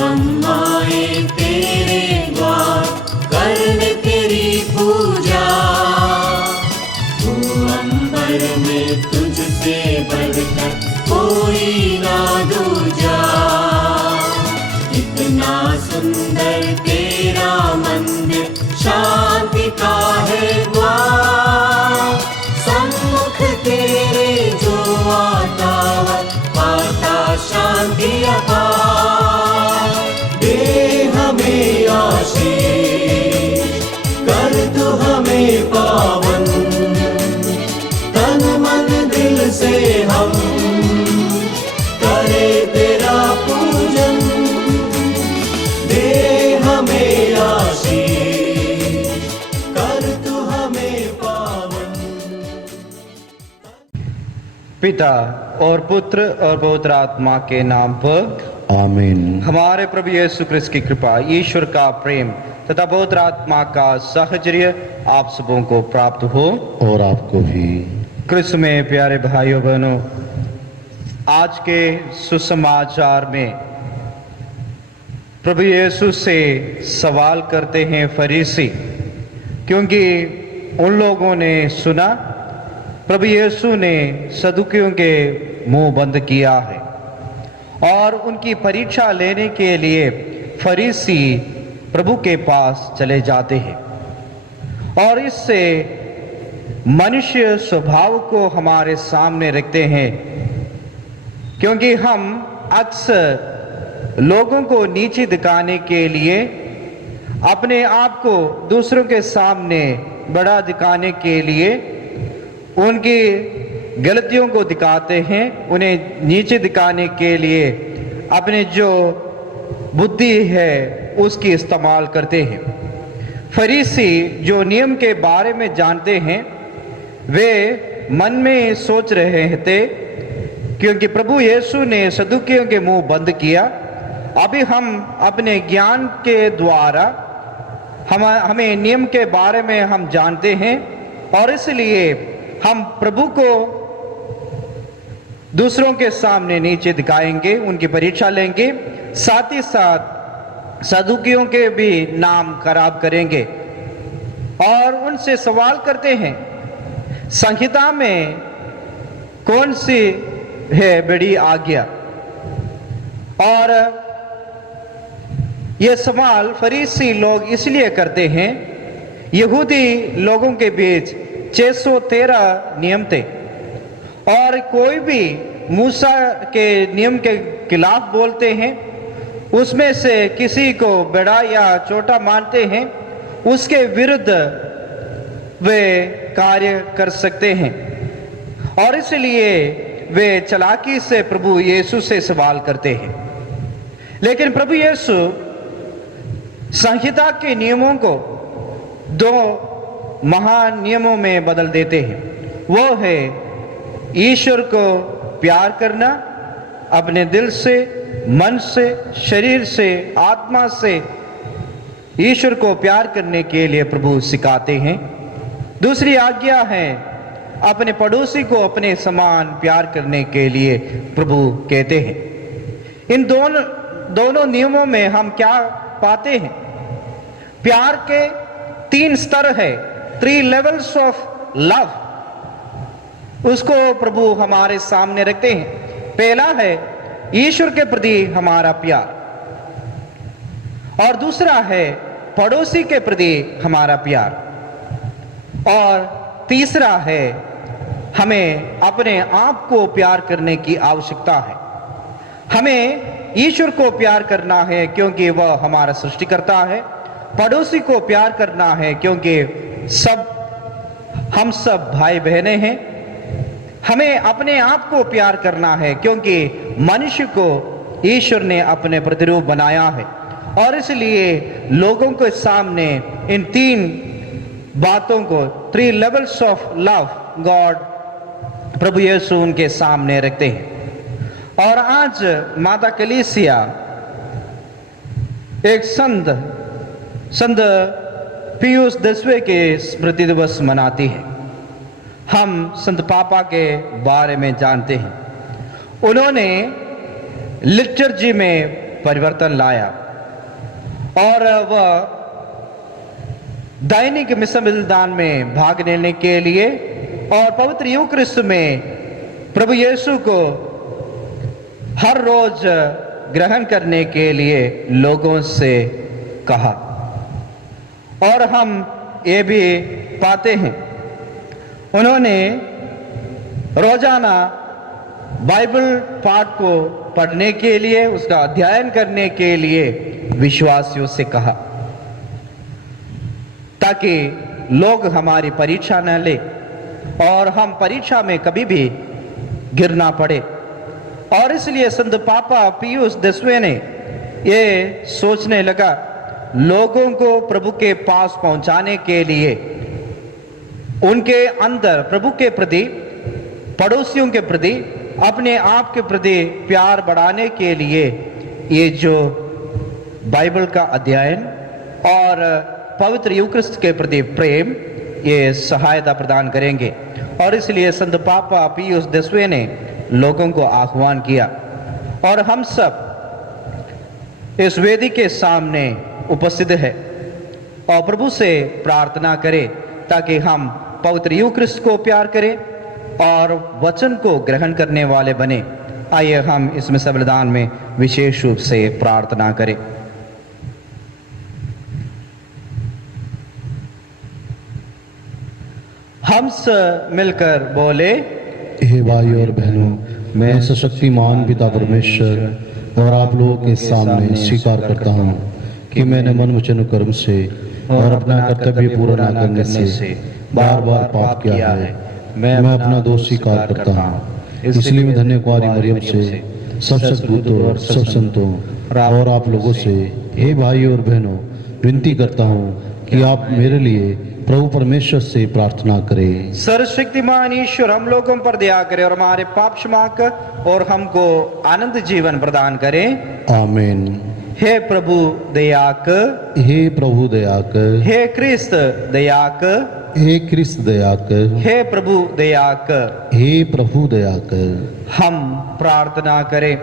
हम आए तेरे द्वार करने तेरी पूजा। तू अंबर में तुझसे बढ़कर कोई ना दूजा। इतना सुंदर तेरा मंदिर, शांति का है द्वार। सम्मुख तेरे जो आता है पाता शांति अपार। दे हमें आशीष, कर तू हमें पावन। तन मन दिल से हम करे तेरा पूजन। दे हमें आशीष, कर तू हमें पावन। पिता और पुत्र और पवित्र आत्मा के नाम पर आमीन। हमारे प्रभु यीशु क्रिस्त की कृपा, ईश्वर का प्रेम तथा पवित्र आत्मा का साहचर्य आप सबों को प्राप्त हो। और आपको भी। क्रिस्त में प्यारे भाइयों बहनों, आज के सुसमाचार में प्रभु यीशु से सवाल करते हैं फरीसी, क्योंकि उन लोगों ने सुना प्रभु यीशु ने सदुकियों के मुंह बंद किया है, और उनकी परीक्षा लेने के लिए फरीसी प्रभु के पास चले जाते हैं। और इससे मनुष्य स्वभाव को हमारे सामने रखते हैं, क्योंकि हम अक्सर लोगों को नीचे दिखाने के लिए अपने आप को दूसरों के सामने बड़ा दिखाने के लिए उनकी गलतियों को दिखाते हैं, उन्हें नीचे दिखाने के लिए अपने जो बुद्धि है उसकी इस्तेमाल करते हैं। फरीसी जो नियम के बारे में जानते हैं, वे मन में सोच रहे थे, क्योंकि प्रभु यीशु ने सदुकियों के मुंह बंद किया, अभी हम अपने ज्ञान के द्वारा हमें नियम के बारे में हम जानते हैं, और इसलिए हम प्रभु को दूसरों के सामने नीचे दिखाएंगे, उनकी परीक्षा लेंगे, साथ ही साथ सदुकियों के भी नाम खराब करेंगे। और उनसे सवाल करते हैं, संहिता में कौन सी है बड़ी आज्ञा? और ये सवाल फरीसी लोग इसलिए करते हैं, यहूदी लोगों के बीच 613 नियम थे, और कोई भी मूसा के नियम के खिलाफ बोलते हैं, उसमें से किसी को बड़ा या छोटा मानते हैं, उसके विरुद्ध वे कार्य कर सकते हैं। और इसलिए वे चालाकी से प्रभु यीशु से सवाल करते हैं। लेकिन प्रभु यीशु संहिता के नियमों को 2 महान नियमों में बदल देते हैं। वो है ईश्वर को प्यार करना, अपने दिल से, मन से, शरीर से, आत्मा से ईश्वर को प्यार करने के लिए प्रभु सिखाते हैं। दूसरी आज्ञा है अपने पड़ोसी को अपने समान प्यार करने के लिए प्रभु कहते हैं। इन दोनों नियमों में हम क्या पाते हैं? प्यार के 3 स्तर है, 3 लेवल्स ऑफ लव। उसको प्रभु हमारे सामने रखते हैं। पहला है ईश्वर के प्रति हमारा प्यार, और दूसरा है पड़ोसी के प्रति हमारा प्यार, और तीसरा है हमें अपने आप को प्यार करने की आवश्यकता है। हमें ईश्वर को प्यार करना है क्योंकि वह हमारा सृष्टिकर्ता है, पड़ोसी को प्यार करना है क्योंकि हम सब भाई बहनें हैं। हमें अपने आप को प्यार करना है क्योंकि मनुष्य को ईश्वर ने अपने प्रतिरूप बनाया है, और इसलिए लोगों के सामने इन 3 बातों को, 3 लेवल्स ऑफ लव गॉड, प्रभु यीशु उनके सामने रखते हैं। और आज माता कलीसिया एक संत पियूस 10वें के स्मृति दिवस मनाती है। हम संत पापा के बारे में जानते हैं। उन्होंने लिटर्जी में परिवर्तन लाया और वह दैनिक मिशन बलिदान में भाग लेने के लिए और पवित्र यूक्रिस्ट में प्रभु यीशु को हर रोज ग्रहण करने के लिए लोगों से कहा। और हम ये भी पाते हैं उन्होंने रोजाना बाइबल पाठ को पढ़ने के लिए, उसका अध्ययन करने के लिए विश्वासियों से कहा, ताकि लोग हमारी परीक्षा न ले और हम परीक्षा में कभी भी गिर ना पड़े। और इसलिए संत पापा पियूस 10वें ने ये सोचने लगा, लोगों को प्रभु के पास पहुंचाने के लिए उनके अंदर प्रभु के प्रति, पड़ोसियों के प्रति, अपने आप के प्रति प्यार बढ़ाने के लिए ये जो बाइबल का अध्ययन और पवित्र यूक्रिस्ट के प्रति प्रेम ये सहायता प्रदान करेंगे। और इसलिए संत पापा पियूस 10वें ने लोगों को आह्वान किया और हम सब इस वेदी के सामने उपस्थित है और प्रभु से प्रार्थना करें ताकि हम पवित्र यूक्रिस्ट को प्यार करें और वचन को ग्रहण करने वाले बने। आइए हम इस मिशन बलिदान में विशेष रूप से प्रार्थना करें। हम सब मिलकर बोले, हे भाई और बहनों, मैं सशक्तिमान पिता परमेश्वर और आप लोगों के सामने स्वीकार करता हूँ कि मैंने मन वचन कर्म से और अपना कर्तव्य पूरा न करने से बार बार पाप किया है। मैं अपना दोष स्वीकार करता हूँ। इसलिए मैं धन्य कुंवारी मरियम से, सब सद्गुरुओं और सब संतों और आप लोगों से, हे भाई और बहनों, विनती करता हूँ कि आप मेरे लिए प्रभु परमेश्वर से प्रार्थना करें। सर्वशक्तिमान ईश्वर हम लोगों पर दया करे और हमारे पाप क्षमा कर और हमको आनंद जीवन प्रदान करे। आमीन। हे प्रभु दया कर, हे प्रभु दया कर, हे क्रिस्त दया कर, हे क्रिस्त दया कर, हे प्रभु दया कर, हे प्रभु दया कर। हम प्रार्थना करें।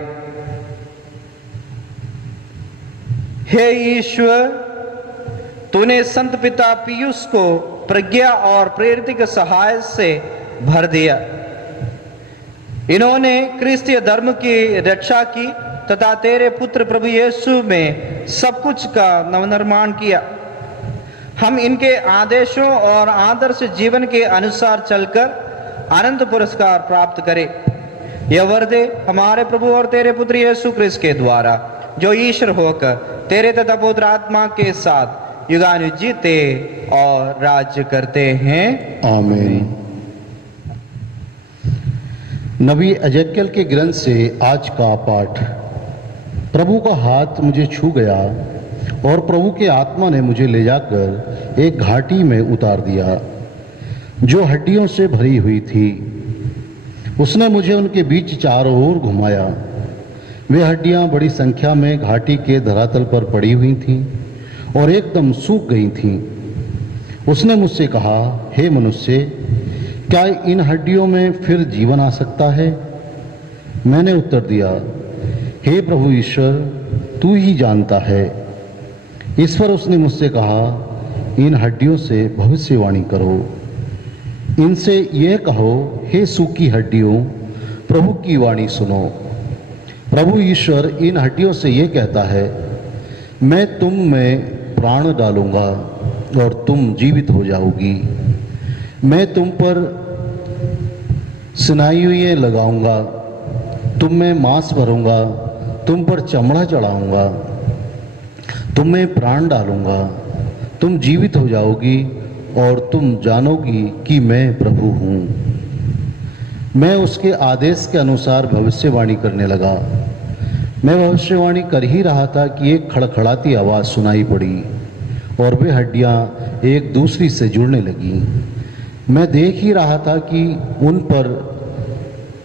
हे ईश्वर, तूने संत पिता पियूस को प्रज्ञा और प्रेरित के सहाय से भर दिया। इन्होंने क्रिस्तीय धर्म की रक्षा की तथा तेरे पुत्र प्रभु यीशु में सब कुछ का नवनिर्माण किया। हम इनके आदेशों और आदर्श जीवन के अनुसार चलकर आनंद पुरस्कार प्राप्त करें। यह वरदे हमारे प्रभु और तेरे पुत्र यीशु क्रिस्त के द्वारा, जो ईश्वर होकर तेरे तथा पवित्र आत्मा के साथ युगानुयुग जीते और राज्य करते हैं। आमीन। नबी एजेकियल के ग्रंथ से आज का पाठ। प्रभु का हाथ मुझे छू गया और प्रभु के आत्मा ने मुझे ले जाकर एक घाटी में उतार दिया जो हड्डियों से भरी हुई थी। उसने मुझे उनके बीच चारों ओर घुमाया। वे हड्डियां बड़ी संख्या में घाटी के धरातल पर पड़ी हुई थीं और एकदम सूख गई थीं। उसने मुझसे कहा, हे मनुष्य, क्या इन हड्डियों में फिर जीवन आ सकता है? मैंने उत्तर दिया, हे प्रभु ईश्वर, तू ही जानता है। इस पर उसने मुझसे कहा, इन हड्डियों से भविष्यवाणी करो। इनसे यह कहो, हे सूखी हड्डियों, प्रभु की वाणी सुनो। प्रभु ईश्वर इन हड्डियों से यह कहता है, मैं तुम में प्राण डालूंगा और तुम जीवित हो जाओगी। मैं तुम पर स्नायुएं लगाऊंगा, तुम में मांस भरूंगा, तुम पर चमड़ा चढ़ाऊंगा, तुम में प्राण डालूंगा, तुम जीवित हो जाओगी और तुम जानोगी कि मैं प्रभु हूँ। मैं उसके आदेश के अनुसार भविष्यवाणी करने लगा। मैं भविष्यवाणी कर ही रहा था कि एक खड़खड़ाती आवाज़ सुनाई पड़ी और वे हड्डियाँ एक दूसरी से जुड़ने लगीं। मैं देख ही रहा था कि उन पर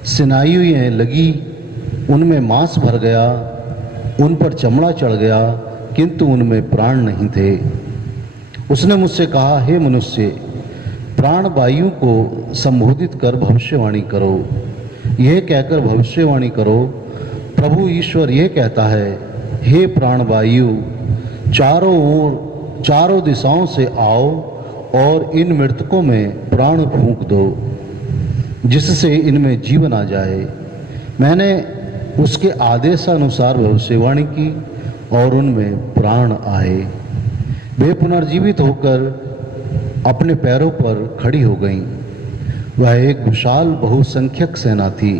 स्नायुएं लगी, उनमें मांस भर गया, उन पर चमड़ा चढ़ गया, किंतु उनमें प्राण नहीं थे। उसने मुझसे कहा, हे मनुष्य, प्राण वायु को संबोधित कर भविष्यवाणी करो। यह कहकर भविष्यवाणी करो, प्रभु ईश्वर यह कहता है, हे प्राणवायु, चारों दिशाओं से आओ और इन मृतकों में प्राण फूंक दो, जिससे इनमें जीवन आ जाए। मैंने उसके आदेशानुसार भविष्यवाणी की और उनमें प्राण आए। वे पुनर्जीवित होकर अपने पैरों पर खड़ी हो गईं। वह एक विशाल बहुसंख्यक सेना थी।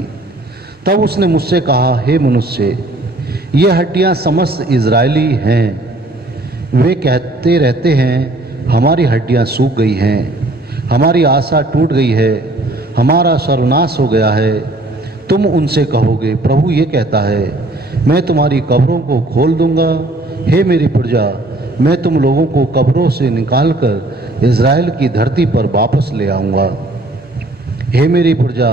तब उसने मुझसे कहा, हे मनुष्य, ये हड्डियां समस्त इजरायली हैं। वे कहते रहते हैं, हमारी हड्डियां सूख गई हैं, हमारी आशा टूट गई है, हमारा सर्वनाश हो गया है। तुम उनसे कहोगे, प्रभु ये कहता है, मैं तुम्हारी कब्रों को खोल दूंगा। हे मेरी प्रजा, मैं तुम लोगों को कब्रों से निकालकर इजराइल की धरती पर वापस ले आऊंगा। हे मेरी प्रजा,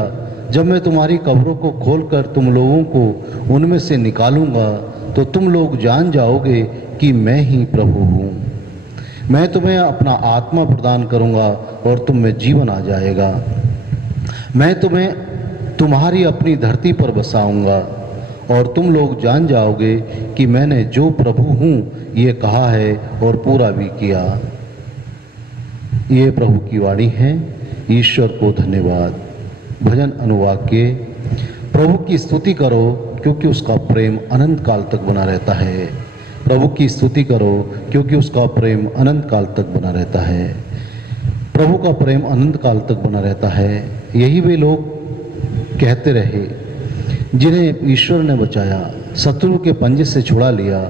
जब मैं तुम्हारी कब्रों को खोलकर तुम लोगों को उनमें से निकालूंगा, तो तुम लोग जान जाओगे कि मैं ही प्रभु हूँ। मैं तुम्हें अपना आत्मा प्रदान करूंगा और तुम में जीवन आ जाएगा। मैं तुम्हें तुम्हारी अपनी धरती पर बसाऊंगा और तुम लोग जान जाओगे कि मैंने जो प्रभु हूँ ये कहा है और पूरा भी किया। ये प्रभु की वाणी है। ईश्वर को धन्यवाद। भजन अनुवाक्य। प्रभु की स्तुति करो क्योंकि उसका प्रेम अनंत काल तक बना रहता है। प्रभु की स्तुति करो क्योंकि उसका प्रेम अनंत काल तक बना रहता है। प्रभु का प्रेम अनंत काल तक बना रहता है। यही वे लोग कहते रहे जिन्हें ईश्वर ने बचाया, शत्रु के पंजे से छुड़ा लिया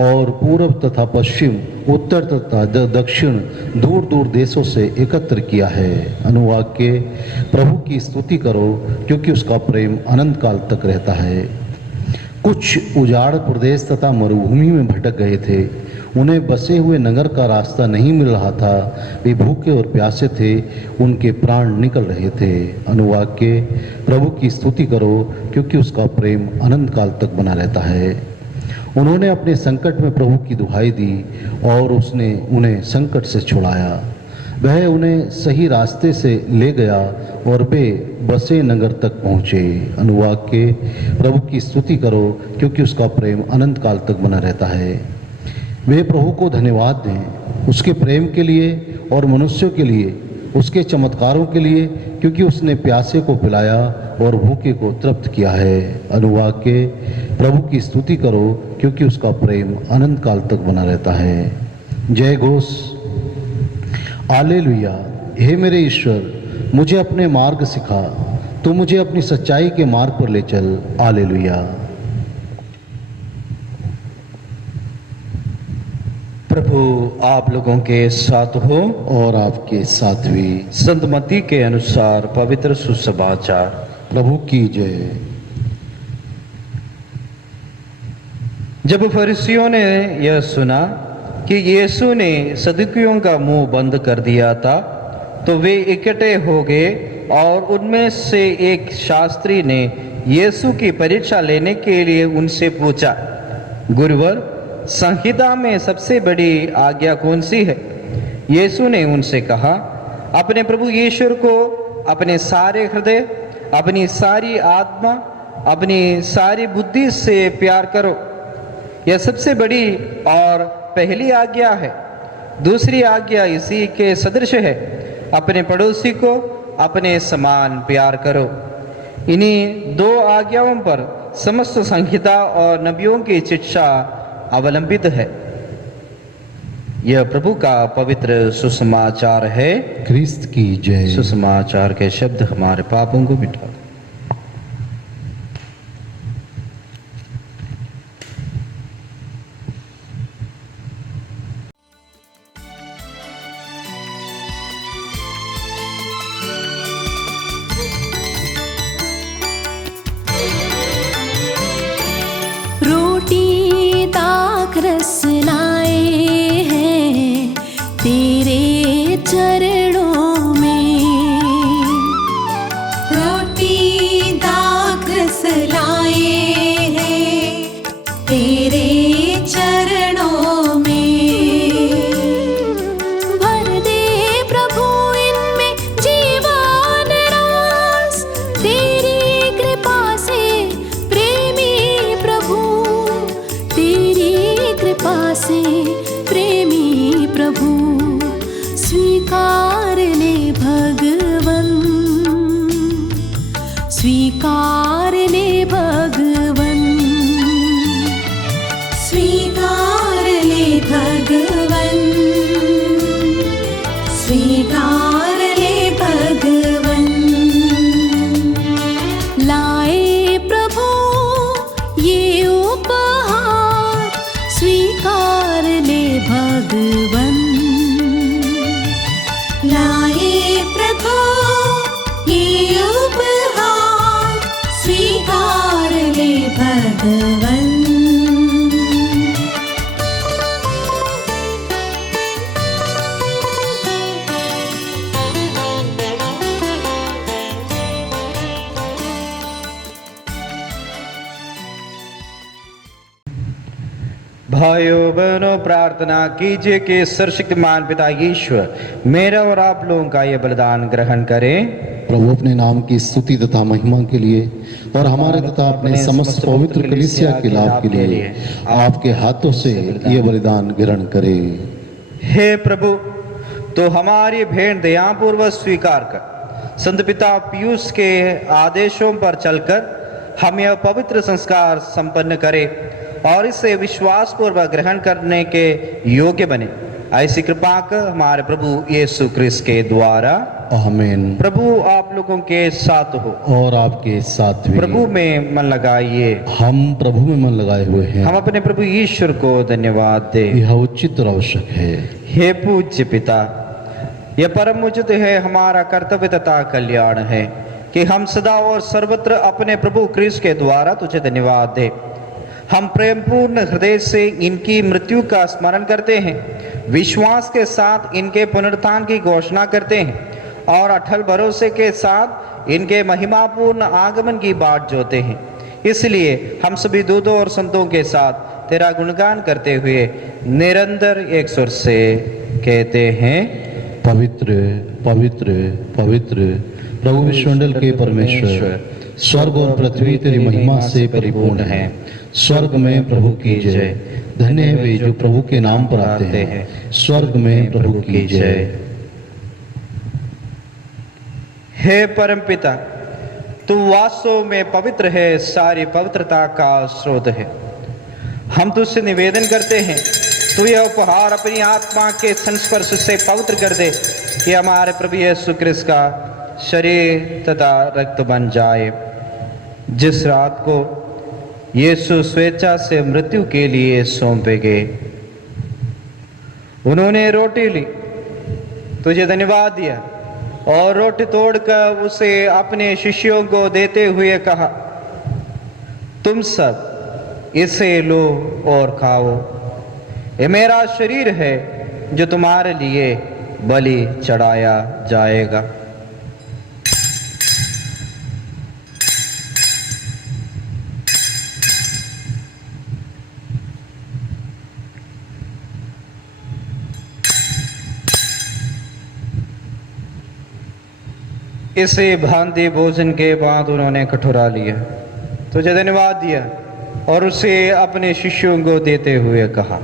और पूर्व तथा पश्चिम, उत्तर तथा दक्षिण, दूर दूर देशों से एकत्र किया है। अनुवाक्य। प्रभु की स्तुति करो क्योंकि उसका प्रेम अनंत काल तक रहता है। कुछ उजाड़ प्रदेश तथा मरुभूमि में भटक गए थे। उन्हें बसे हुए नगर का रास्ता नहीं मिल रहा था। वे भूखे और प्यासे थे, उनके प्राण निकल रहे थे। अनुवाक्य। प्रभु की स्तुति करो क्योंकि उसका प्रेम अनंत काल तक बना रहता है। उन्होंने अपने संकट में प्रभु की दुहाई दी और उसने उन्हें संकट से छुड़ाया। वह उन्हें सही रास्ते से ले गया और वे बसे नगर तक पहुँचे। अनुवाक्य। प्रभु की स्तुति करो क्योंकि उसका प्रेम अनंत काल तक बना रहता है। वे प्रभु को धन्यवाद दें उसके प्रेम के लिए और मनुष्यों के लिए, उसके चमत्कारों के लिए, क्योंकि उसने प्यासे को पिलाया और भूखे को तृप्त किया है। अनुवाक्य। प्रभु की स्तुति करो क्योंकि उसका प्रेम अनंत काल तक बना रहता है। जय घोष। हालेलुया। हे मेरे ईश्वर, मुझे अपने मार्ग सिखा, तो मुझे अपनी सच्चाई के मार्ग पर ले चल। हालेलुया। प्रभु आप लोगों के साथ हो और आपके साथ भी। संत मत्ती के अनुसार पवित्र सुसमाचार। प्रभु की जय। जब फरीसियों ने यह सुना कि यीशु ने सदूकियों का मुंह बंद कर दिया था, तो वे इकट्ठे हो गए और उनमें से एक शास्त्री ने यीशु की परीक्षा लेने के लिए उनसे पूछा, गुरुवर, संहिता में सबसे बड़ी आज्ञा कौन सी है? यीशु ने उनसे कहा, अपने प्रभु ईश्वर को अपने सारे हृदय, अपनी सारी आत्मा, अपनी सारी बुद्धि से प्यार करो। यह सबसे बड़ी और पहली आज्ञा है। दूसरी आज्ञा इसी के सदृश है, अपने पड़ोसी को अपने समान प्यार करो। इन्हीं दो आज्ञाओं पर समस्त संहिता और नबियों की शिक्षा अवलंबित है। यह प्रभु का पवित्र सुसमाचार है। क्रिस्त की जय। सुसमाचार के शब्द हमारे पापों को मिटा दे। रस लाए हैं तेरे चरणों में, रोटी लाए प्रभु ये उपहार, स्वीकार ले भगवन। भाइयों बहनों, प्रार्थना कीजिए कि सर्वशक्तिमान पिता ईश्वर मेरा और आप लोगों का ये बलिदान ग्रहण करें। प्रभु अपने नाम की स्तुति तथा महिमा के लिए और हमारे तथा अपने समस्त पवित्र कलीसिया के लाभ के लिए आपके हाथों से ये बलिदान ग्रहण करे। हे प्रभु, तो हमारी भेंट दयापूर्वक स्वीकार कर संत पिता पीयूष के आदेशों पर चलकर हम यह पवित्र संस्कार संपन्न करें और इसे विश्वास पूर्वक ग्रहण करने के योग्य बने। ऐसी कृपा कर हमारे प्रभु यीशु क्रिस्त के द्वारा। आमीन। प्रभु आप लोगों के साथ हो और आपके साथ भी। प्रभु में मन लगाइए। हम प्रभु में मन लगाए हुए हैं। हम अपने प्रभु ईश्वर को धन्यवाद दें। यह उचित और आवश्यक है। हे पूज्य पिता, यह परम उचित है, हमारा कर्तव्य तथा कल्याण है कि हम सदा और सर्वत्र अपने प्रभु क्रिस्त के द्वारा तुझे धन्यवाद दें। हम प्रेम पूर्ण हृदय से इनकी मृत्यु का स्मरण करते हैं, विश्वास के साथ इनके पुनरुत्थान की घोषणा करते हैं और अटल भरोसे के साथ इनके महिमापूर्ण आगमन की बाट जोते हैं। इसलिए हम सभी दूतों और संतों के साथ तेरा गुणगान करते हुए निरंतर एक सुर से कहते हैं, पवित्र पवित्र पवित्र प्रभु विश्वमंडल के परमेश्वर, स्वर्ग और पृथ्वी तेरी महिमा से परिपूर्ण है। स्वर्ग में प्रभु की जय। धन्य है वे जो प्रभु के नाम पर आते हैं। स्वर्ग में प्रभु की जय। हे परमपिता, तू वास्तव में पवित्र है, सारी पवित्रता का स्रोत है। हम तुझसे निवेदन करते हैं, तू यह उपहार अपनी आत्मा के संस्पर्श से पवित्र कर दे कि हमारे प्रभु यीशु क्रिस्त का शरीर तथा रक्त बन जाए। जिस रात को यीशु स्वेच्छा से मृत्यु के लिए सौंपे गए, उन्होंने रोटी ली, तुझे धन्यवाद दिया और रोटी तोड़कर उसे अपने शिष्यों को देते हुए कहा, तुम सब इसे लो और खाओ, ये मेरा शरीर है जो तुम्हारे लिए बलि चढ़ाया जाएगा। इसे भांति भोजन के बाद उन्होंने कटोरा लिया, तुझे धन्यवाद दिया और उसे अपने शिष्यों को देते हुए कहा,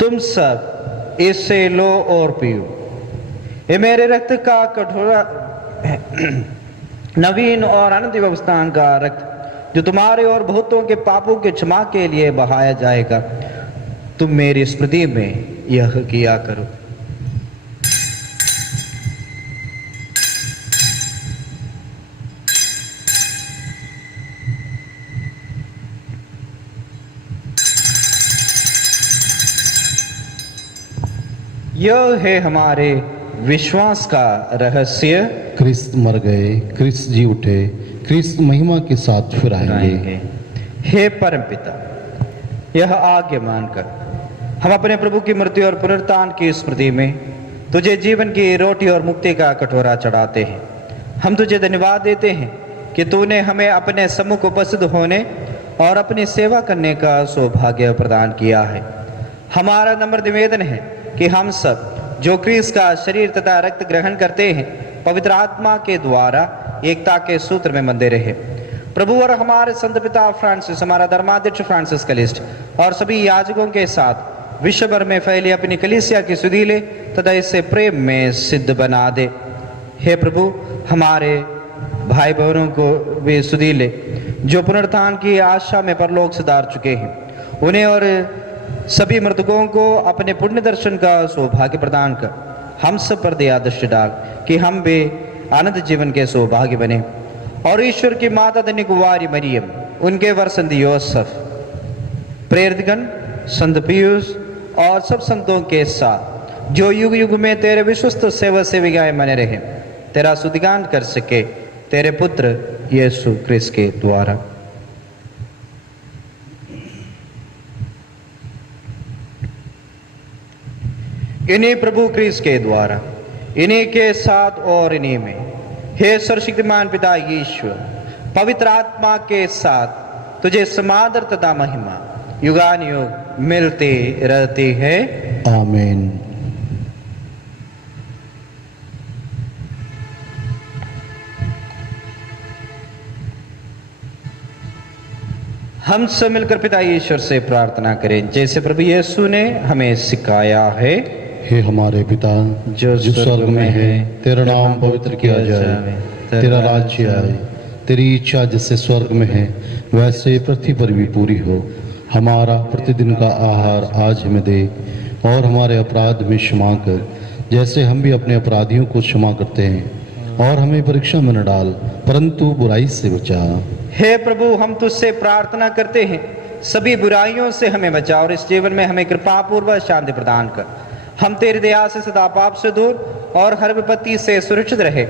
तुम सब इसे लो और पियो, ये मेरे रक्त का कटोरा है, नवीन और अनंत व्यवस्थान का रक्त जो तुम्हारे और बहुतों के पापों के क्षमा के लिए बहाया जाएगा। तुम मेरी स्मृति में यह किया करो। यह है हमारे विश्वास का रहस्य। क्रिस्त मर गए, क्रिस्त जी उठे, क्रिस्त महिमा के साथ फिर आएंगे। हे परमपिता, यह आज्ञा मानकर हम अपने प्रभु की मृत्यु और पुनरुत्थान की स्मृति में तुझे जीवन की रोटी और मुक्ति का कटोरा चढ़ाते हैं। हम तुझे धन्यवाद देते हैं कि तूने हमें अपने सम्मुख उपस्थित होने और अपनी सेवा करने का सौभाग्य प्रदान किया है। हमारा नम्र निवेदन है कि हम सब जो क्रिस्त का शरीर तथा रक्त ग्रहण करते हैं, पवित्र आत्मा के द्वारा एकता के सूत्र में बंधे रहे। प्रभु और हमारे संत पिता फ्रांसिस, हमारा धर्माध्यक्ष फ्रांसिस कलिस्ट और सभी याजकों के साथ विश्व भर में फैली अपनी कलीसिया की सुधि ले तथा इसे प्रेम में सिद्ध बना दे। हे प्रभु, हमारे भाई बहनों को भी सुधि ले जो पुनरुत्थान की आशा में परलोक सिधार चुके हैं। उन्हें और सभी मृतकों को अपने पुण्य दर्शन का सौभाग्य प्रदान कर हम सब पर दया दृष्टि डाल कि हम भी आनंद जीवन के सौभाग्य बने। और ईश्वर की माता धन्य कुंवारी मरियम, उनके वर संत योसेफ, प्रेरितगण, संत पीयूष और सब संतों के साथ जो युग युग में तेरे विश्वस्त सेवा सेविकाएं बने रहे, तेरा स्तुतिगान कर सके तेरे पुत्र यीशु क्रिस्त के द्वारा। इन्हीं प्रभु क्रिस्त के द्वारा, इन्हीं के साथ और इन्हीं में, हे सर्वशक्तिमान पिता ईश्वर, पवित्र आत्मा के साथ तुझे समादर तथा महिमा युगान युग मिलते रहती है। आमीन। हम सब मिलकर पिता ईश्वर से प्रार्थना करें जैसे प्रभु यीशु ने हमें सिखाया है। हे हमारे पिता जो स्वर्ग में है, तेरा नाम पवित्र किया जाए, तेरा राज्य आए, तेरी इच्छा जैसे स्वर्ग में है वैसे पृथ्वी पर भी पूरी हो। हमारा प्रतिदिन का आहार आज हमें दे, और हमारे अपराध में क्षमा कर जैसे हम भी अपने अपराधियों को क्षमा करते हैं, और हमें परीक्षा में न डाल परंतु बुराई से बचा। हे प्रभु, हम तुझसे प्रार्थना करते हैं, सभी बुराइयों से हमें बचा और इस जीवन में हमें कृपा पूर्वक शांति प्रदान कर। हम तेरी दया से सदा पाप से दूर और हर विपत्ति से सुरक्षित रहे,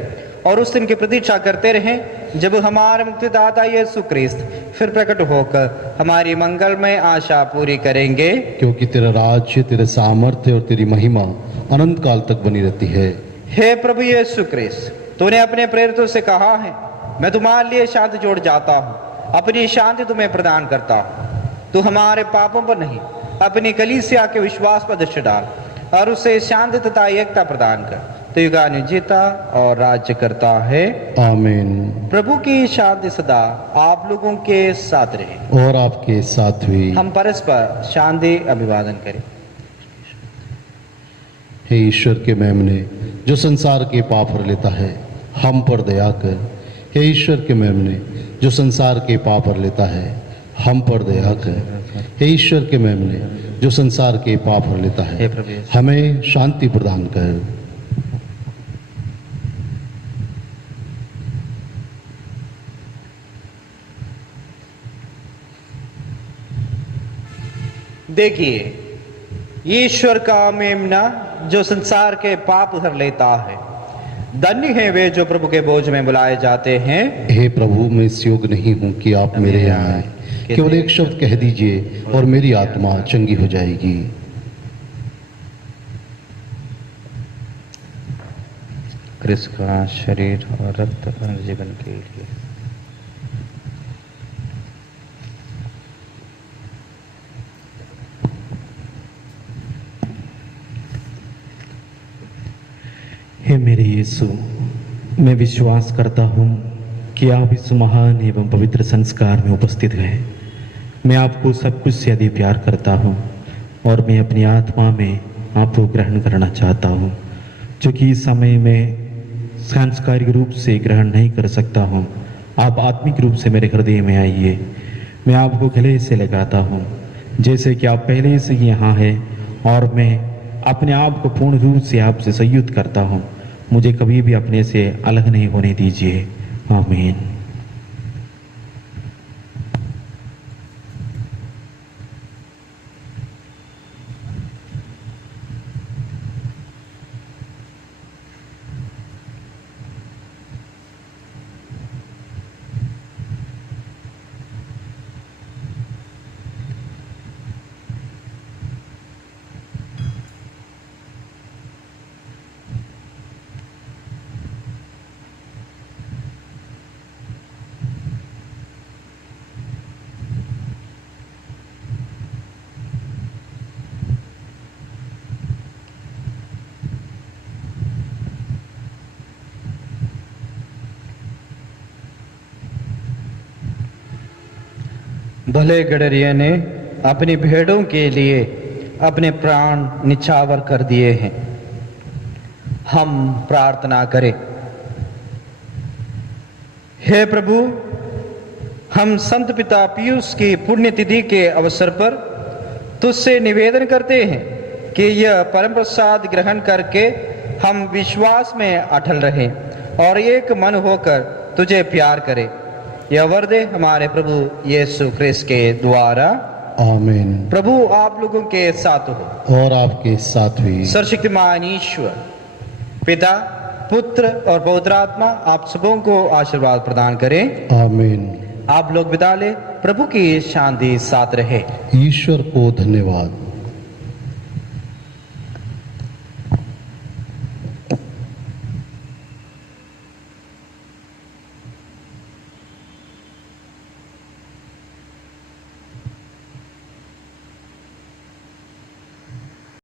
और उस दिन की प्रतीक्षा करते रहें जब हमारे मुक्तिदाता यीशु क्रिस्त फिर प्रकट होकर हमारी मंगलमय आशा पूरी करेंगे। क्योंकि तेरा राज्य, तेरे सामर्थ्य और तेरी महिमा अनंत काल तक बनी रहती है। हे प्रभु यीशु क्रिस्त, तूने अपने प्रेरितों से कहा है, मैं तुम्हारे लिए शांति जोड़ जाता हूँ, अपनी शांति तुम्हें प्रदान करता हूँ। तू हमारे पापों पर नहीं, अपनी कलीसिया के विश्वास पर दृष्टि डाल और उसे शांति तथा एकता प्रदान कर। तो युगानुयुग जीता और राज्य करता है। आमीन। प्रभु की शांति सदा आप लोगों के साथ रहे और आपके साथ भी। हम परस्पर शांति अभिवादन करें। हे ईश्वर के मेमने जो संसार के पाप हर लेता है, हम पर दया कर। हे ईश्वर के मेमने जो संसार के पाप हर लेता है, हम पर दया कर। हे ईश्वर के मेमने जो संसार के पाप हर लेता है, हमें शांति प्रदान कर। देखिए, ईश्वर का मेमना जो संसार के पाप हर लेता है। धन्य है वे जो प्रभु के बोझ में बुलाए जाते हैं। हे प्रभु, मैं इस योग्य नहीं हूँ कि आप मेरे यहाँ आए, केवल एक शब्द कह दीजिए और मेरी आत्मा चंगी हो जाएगी। क्रिस्त का शरीर और रक्त जीवन के लिए। हे मेरे यीशु, मैं विश्वास करता हूँ कि आप इस महान एवं पवित्र संस्कार में उपस्थित हैं। मैं आपको सब कुछ से अधिक प्यार करता हूँ और मैं अपनी आत्मा में आपको ग्रहण करना चाहता हूँ, जो कि इस समय में सांस्कारिक रूप से ग्रहण नहीं कर सकता हूँ। आप आत्मिक रूप से मेरे हृदय में आइए। मैं आपको गले से लगाता हूँ जैसे कि आप पहले से ही यहाँ हैं, और मैं अपने आप को पूर्ण रूप से आपसे संयुक्त करता हूँ। मुझे कभी भी अपने से अलग नहीं होने दीजिए। आमीन। भले गडरिया ने अपनी भेड़ों के लिए अपने प्राण निछावर कर दिए हैं। हम प्रार्थना करें। हे प्रभु, हम संत पिता पीयूष की पुण्यतिथि के अवसर पर तुझसे निवेदन करते हैं कि यह परम प्रसाद ग्रहण करके हम विश्वास में अटल रहें और एक मन होकर तुझे प्यार करें। यह वर दे हमारे प्रभु यीशु क्रिस्त के द्वारा। आमीन। प्रभु आप लोगों के साथ हो। और आपके साथ भी। सर्वशक्तिमान ईश्वर पिता, पुत्र और पवित्र आत्मा आप सबों को आशीर्वाद प्रदान करें। आमीन। आप लोग विदा ले, प्रभु की शांति साथ रहे। ईश्वर को धन्यवाद।